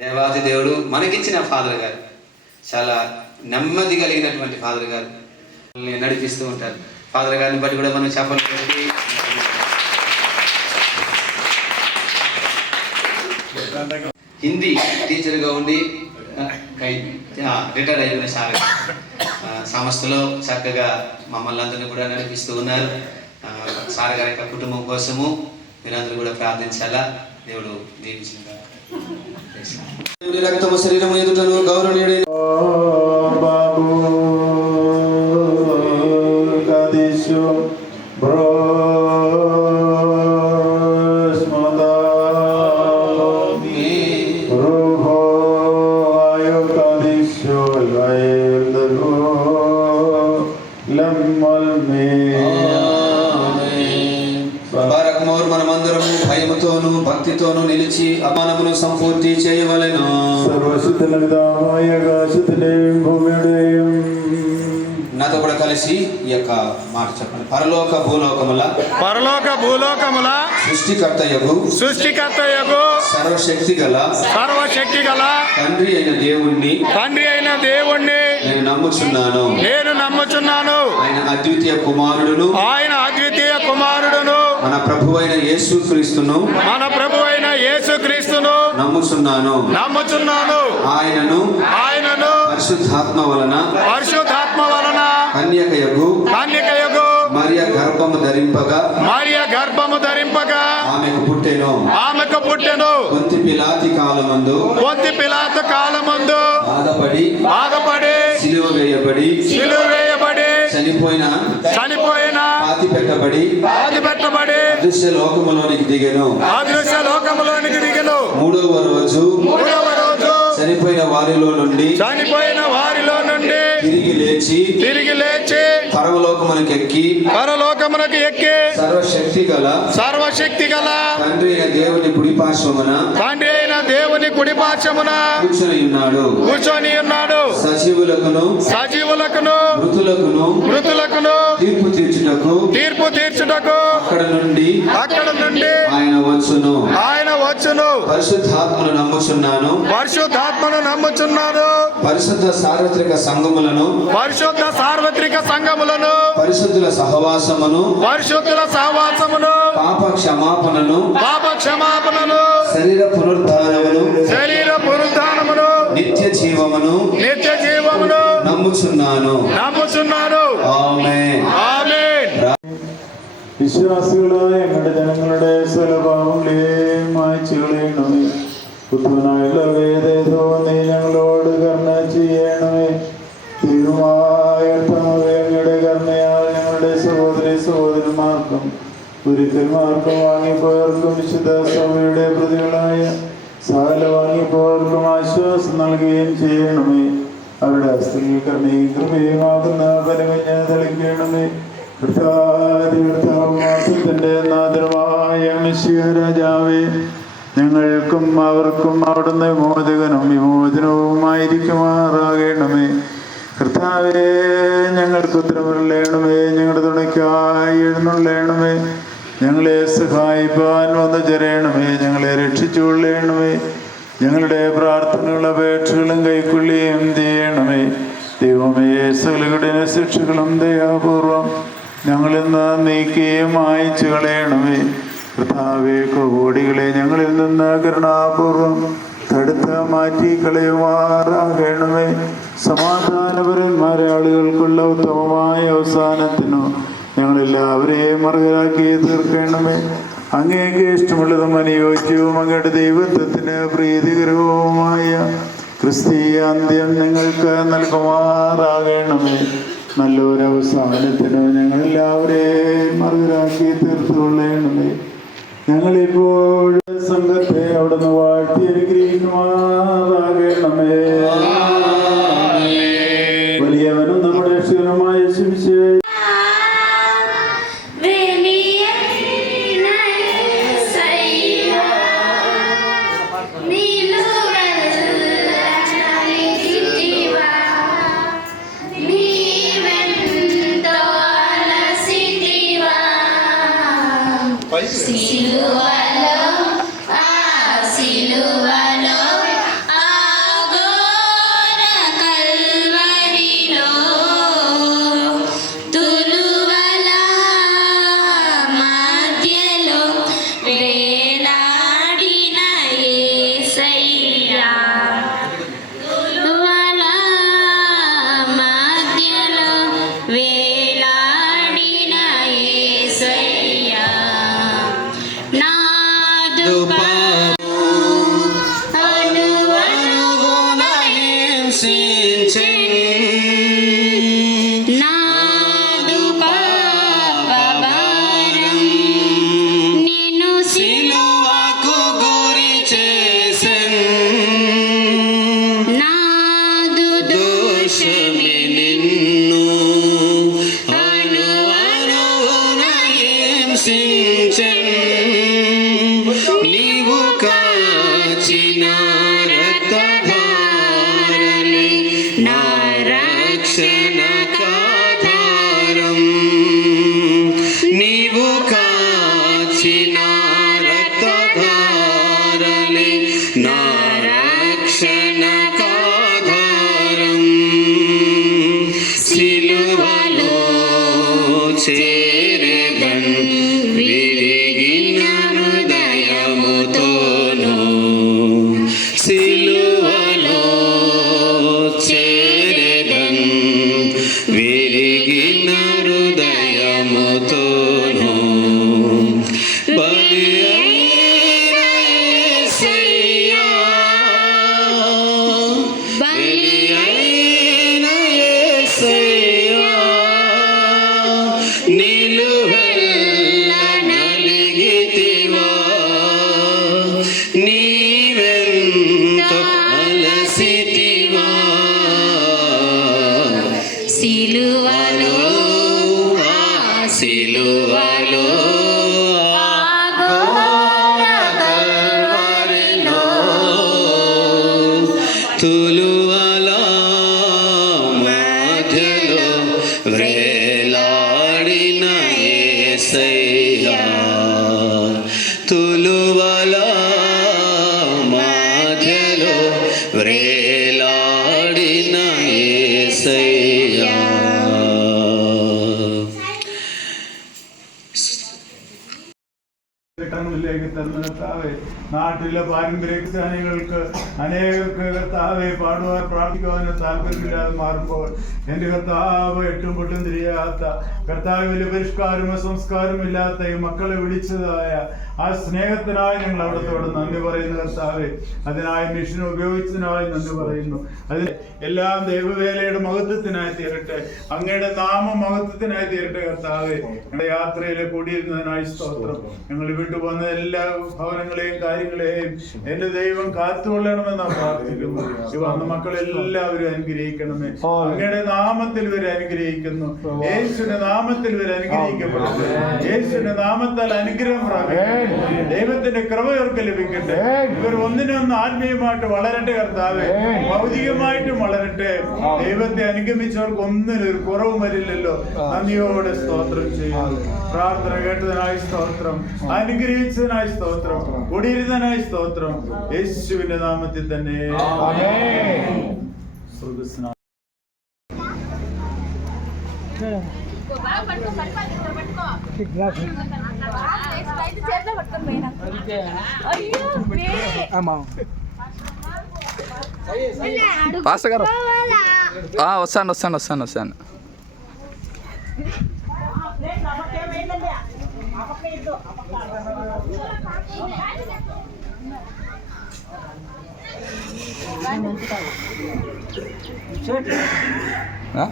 దేవాది దేవుడు మనకిచ్చిన ఫాదర్ గారు. చాలా నెమ్మది కలిగినటువంటి ఫాదర్ గారు. నడిపిస్తూ ఉంటారు. ఫాదర్ గారిని బట్టి కూడా మనం చెప్పాలి హిందీ టీచర్గా ఉండి రిటైర్ అయిన సార్ సంస్థలో చక్కగా మమ్మల్ని అందరినీ కూడా నడిపిస్తూ ఉన్నారు. సార్ గారి యొక్క కుటుంబం కోసము మీరందరూ కూడా ప్రార్థించాలా? దేవుడు దీవించిన రక్తము శరీరము ఎదుటను గౌరవనీయుడైన Babu Kadishu భక్తితోనూ నిలిచి అపానమును సంపూర్తి చేయవలెను. నాతో కూడా కలిసి ఈ యొక్క మాట చెప్పండి. పరలోక భూలోకముల పరలోక భూలోకముల సృష్టికర్త యగు సృష్టికర్త యగు సర్వశక్తి గల సర్వశక్తి గల తండ్రి అయిన దేవుణ్ణి తండ్రి అయిన దేవుణ్ణి నేను నమ్ముచున్నాను. నేను నమ్ముచున్నాను. ఆయన అద్వితీయ కుమారుడును. ఆయన అద్వితీయ కుమారుడును. మన ప్రభు అయిన యేసు క్రీస్తును మన ప్రభు అయిన యేసుక్రీస్తును నమ్ముచున్నాను. నమ్ముచున్నాను. ఆయనను ఆయనను పరిశుద్ధాత్మ వలన పరిశుద్ధాత్మ వలన కన్యకయగు కన్యకయగు మరియ గర్భము ధరింపగా మరియ గర్భము ధరింపగా ఆమెకు పుట్టెను. ఆమెకు పుట్టెను. కొంతి పిలాతి కాలమందు పొంతి పిలాత కాలమందు బాధపడి బాధపడి సిలువ వేయబడి సిలువ చనిపోయిన చనిపోయిన పాతి పెట్టబడి బాధ పెట్టబడి అదృశ్య లోకములోనికి దిగెను. అదృశ్య లోకములోనికి దిగను. మూడవ రోజు మూడవ రోజు చనిపోయిన వారిలో నుండి చనిపోయిన వారిలో నుండి తిరిగి లేచి తిరిగి లేచి పరమలోకమునకు ఎక్కి పరలోకమునకు ఎక్కి సర్వశక్తి గల సర్వశక్తి గల తండ్రి అయిన దేవుని కుడిపార్శ్వమున తండ్రి అయిన దేవుని కుడిపార్శ్వమున కూర్చొని ఉన్నాడు. కూర్చొని ఉన్నాడు. సజీవులకును సజీవులకును మృతులకును మృతులకును తీర్పు తీర్చుటకు తీర్పు తీర్చుటకు అక్కడ నుండి అక్కడ నుండి ఆయన వచ్చును. ఆయన వచ్చును. పరిశుద్ధాత్మను నమ్ముచున్నాను. పరిశుద్ధాత్మను నమ్ముచున్నాను. పరిశుద్ధ సార్వత్రిక సంఘములను పరిశుద్ధ సార్వత్రిక సంఘములను పరిశుద్ధుల సహవాసమును పరిశుద్ధుల సహవాసమును పాప క్షమాపణను పాప క్షమాపణను శరీర పునరుద్ధానమును శరీర నిత్య జీవమును నిత్య జీవమును నమ్ముచున్నాను నమ్ముచున్నాను ఆమేన్ ఆమేన్ വിശ്വാസികളായ ഞങ്ങളുടെ ജനങ്ങളുടെ സ്വലഭാവങ്ങളെയും മായ്ച്ചു കളയണമേ പുത്രനായുള്ള വേദേതോ നീ ഞങ്ങളോട് കർണ ചെയ്യണമേ ദൈവമായ കർത്താവേ, അങ്ങയുടെ കർണയാൽ ഞങ്ങളുടെ സഹോദരി സഹോദരന്മാർക്കും ഗുരുക്കന്മാർക്കും വാങ്ങിപ്പോയവർക്കും വിശുദ്ധ സഭയുടെ പ്രതികളായ സകല വാങ്ങിപ്പോയവർക്കും ആശ്വാസം നൽകുകയും ചെയ്യണമേ. അവരുടെ അസ്ഥികൾ കർണയും കൃപയുമാകുന്ന പരമഞ്ഞ തെളിക്കണമേ. കൃത്യത്തിന്റെ നാദരമായ രാജാവേ ഞങ്ങൾക്കും അവർക്കും അവിടുന്ന് വിമോചകനും വിമോചനവുമായിരിക്കുമാറാകണമേ. കർത്താവേ ഞങ്ങൾക്ക് ഉത്തരവുള്ളേണമേ ഞങ്ങളുടെ തുണയ്ക്കായി എഴുന്നള്ളേണമേ. ഞങ്ങളെ സഹായിപ്പാൻ വന്നു ചേരണമേ. ഞങ്ങളെ രക്ഷിച്ചുകൊള്ളേണമേ ഞങ്ങളുടെ പ്രാർത്ഥനകളും അപേക്ഷകളും കൈക്കൊള്ളുകയും ചെയ്യണമേ. ദൈവമേ സകലകളുടെ ശിക്ഷകളും ദയാപൂർവം ഞങ്ങളിൽ നിന്ന് നീക്കുകയും അയച്ചു കളയണമേ. കർത്താവേ കോടികളെ ഞങ്ങളിൽ നിന്ന് കരുണാപൂർവം തടുത്ത് മാറ്റി കളയുമാറാകണമേ. സമാധാനപരന്മാരെ ആളുകൾക്കുള്ള ഉത്തമമായ അവസാനത്തിനു ഞങ്ങളെല്ലാവരെയും മറുകരാക്കി തീർക്കണമേ. അങ്ങേക്ക് ഇഷ്ടമുള്ളതും അനുയോജ്യവും അങ്ങയുടെ ദൈവത്വത്തിന് പ്രീതികരവുമായ ക്രിസ്തീയ അന്ത്യം നിങ്ങൾക്ക് നൽകുമാറാകണമേ. നല്ലൊരവസാനത്തിന് ഞങ്ങളെല്ലാവരെയും മറുകരാക്കി തീർത്തുകൊള്ളണമേ. ഞങ്ങളിപ്പോൾ സംഘത്തെ sing. సిలువలో సిలువలో తులువల మధ్యలో వేలాడిన ఏసై ഘട്ടങ്ങളിലേക്ക് തരുന്ന കർത്താവെ നാട്ടിലെ പാരമ്പര്യ ക്രിസ്ത്യാനികൾക്ക് അനേകർക്ക് കർത്താവെ പാടുവാൻ പ്രാർത്ഥിക്കുവാനും താല്പര്യമില്ലാതെ മാറുമ്പോൾ എന്റെ കർത്താവ് എട്ടും പൊട്ടും തിരിയാത്ത കർത്താവ് വലിയ പരിഷ്കാരമോ സംസ്കാരമില്ലാത്ത മക്കളെ വിളിച്ചതായ ആ സ്നേഹത്തിനായി ഞങ്ങൾ അവിടത്തോട് നന്ദി പറയുന്നു കർത്താവെ. അതിനായി മിഷൻ ഉപയോഗിച്ചതിനായി നന്ദി പറയുന്നു. അതിൽ എല്ലാം ദൈവവേലയുടെ മഹത്വത്തിനായി തീരട്ടെ. അങ്ങയുടെ നാമ മഹത്വത്തിനായി തീരട്ടെ കർത്താവെ. ഞങ്ങളുടെ യാത്രയിലെ കൂടിയിരുന്നതിനായി സ്തോത്രം. ഞങ്ങൾ വിട്ടു പോകുന്ന എല്ലാ ഭവനങ്ങളെയും കാര്യങ്ങളെയും എന്റെ ദൈവം കാത്തുകൊള്ളണമെന്നാണ് പ്രാർത്ഥിക്കുന്നു. ഈ വന്ന മക്കളെല്ലാവരും അനുഗ്രഹിക്കണമേ. അങ്ങയുടെ നാമത്തിൽ വരെ അനുഗ്രഹിക്കുന്നു. യേശുവിന്റെ നാമത്തിൽ ഇവർ അനുഗ്രഹിക്കപ്പെടുന്നു. യേശുവിന്റെ നാമത്താൽ അനുഗ്രഹം പ്രാപിക്കട്ടെ ദൈവത്തിന്റെ കൃപ ഇവർക്ക് ലഭിക്കട്ടെ ഇവർ ഒന്നിനൊന്ന് ആത്മീയമായിട്ട് വളരട്ടെ കർത്താവ്. ഭൗതികമായിട്ടും വളരട്ടെ. ദൈവത്തെ അനുഗമിച്ചവർക്ക് ഒന്നിനും ഒരു കുറവും വരില്ലല്ലോ. നന്ദിയോടെ സ്തോത്രം ചെയ്യുന്നു. പ്രാർത്ഥന കേട്ടതിനായി സ്തോത്രം. അനുഗ്രഹിച്ചതിനായി സ്തോത്രം. കുടിയിരുന്നതിനായി സ്തോത്രം. യേശുവിന്റെ നാമത്തിൽ തന്നെ. സ്വർഗസ്നാ- పాస్టర్ గారు వస్తాను వస్తాను వస్తాను వస్తాను Thank you. 啊？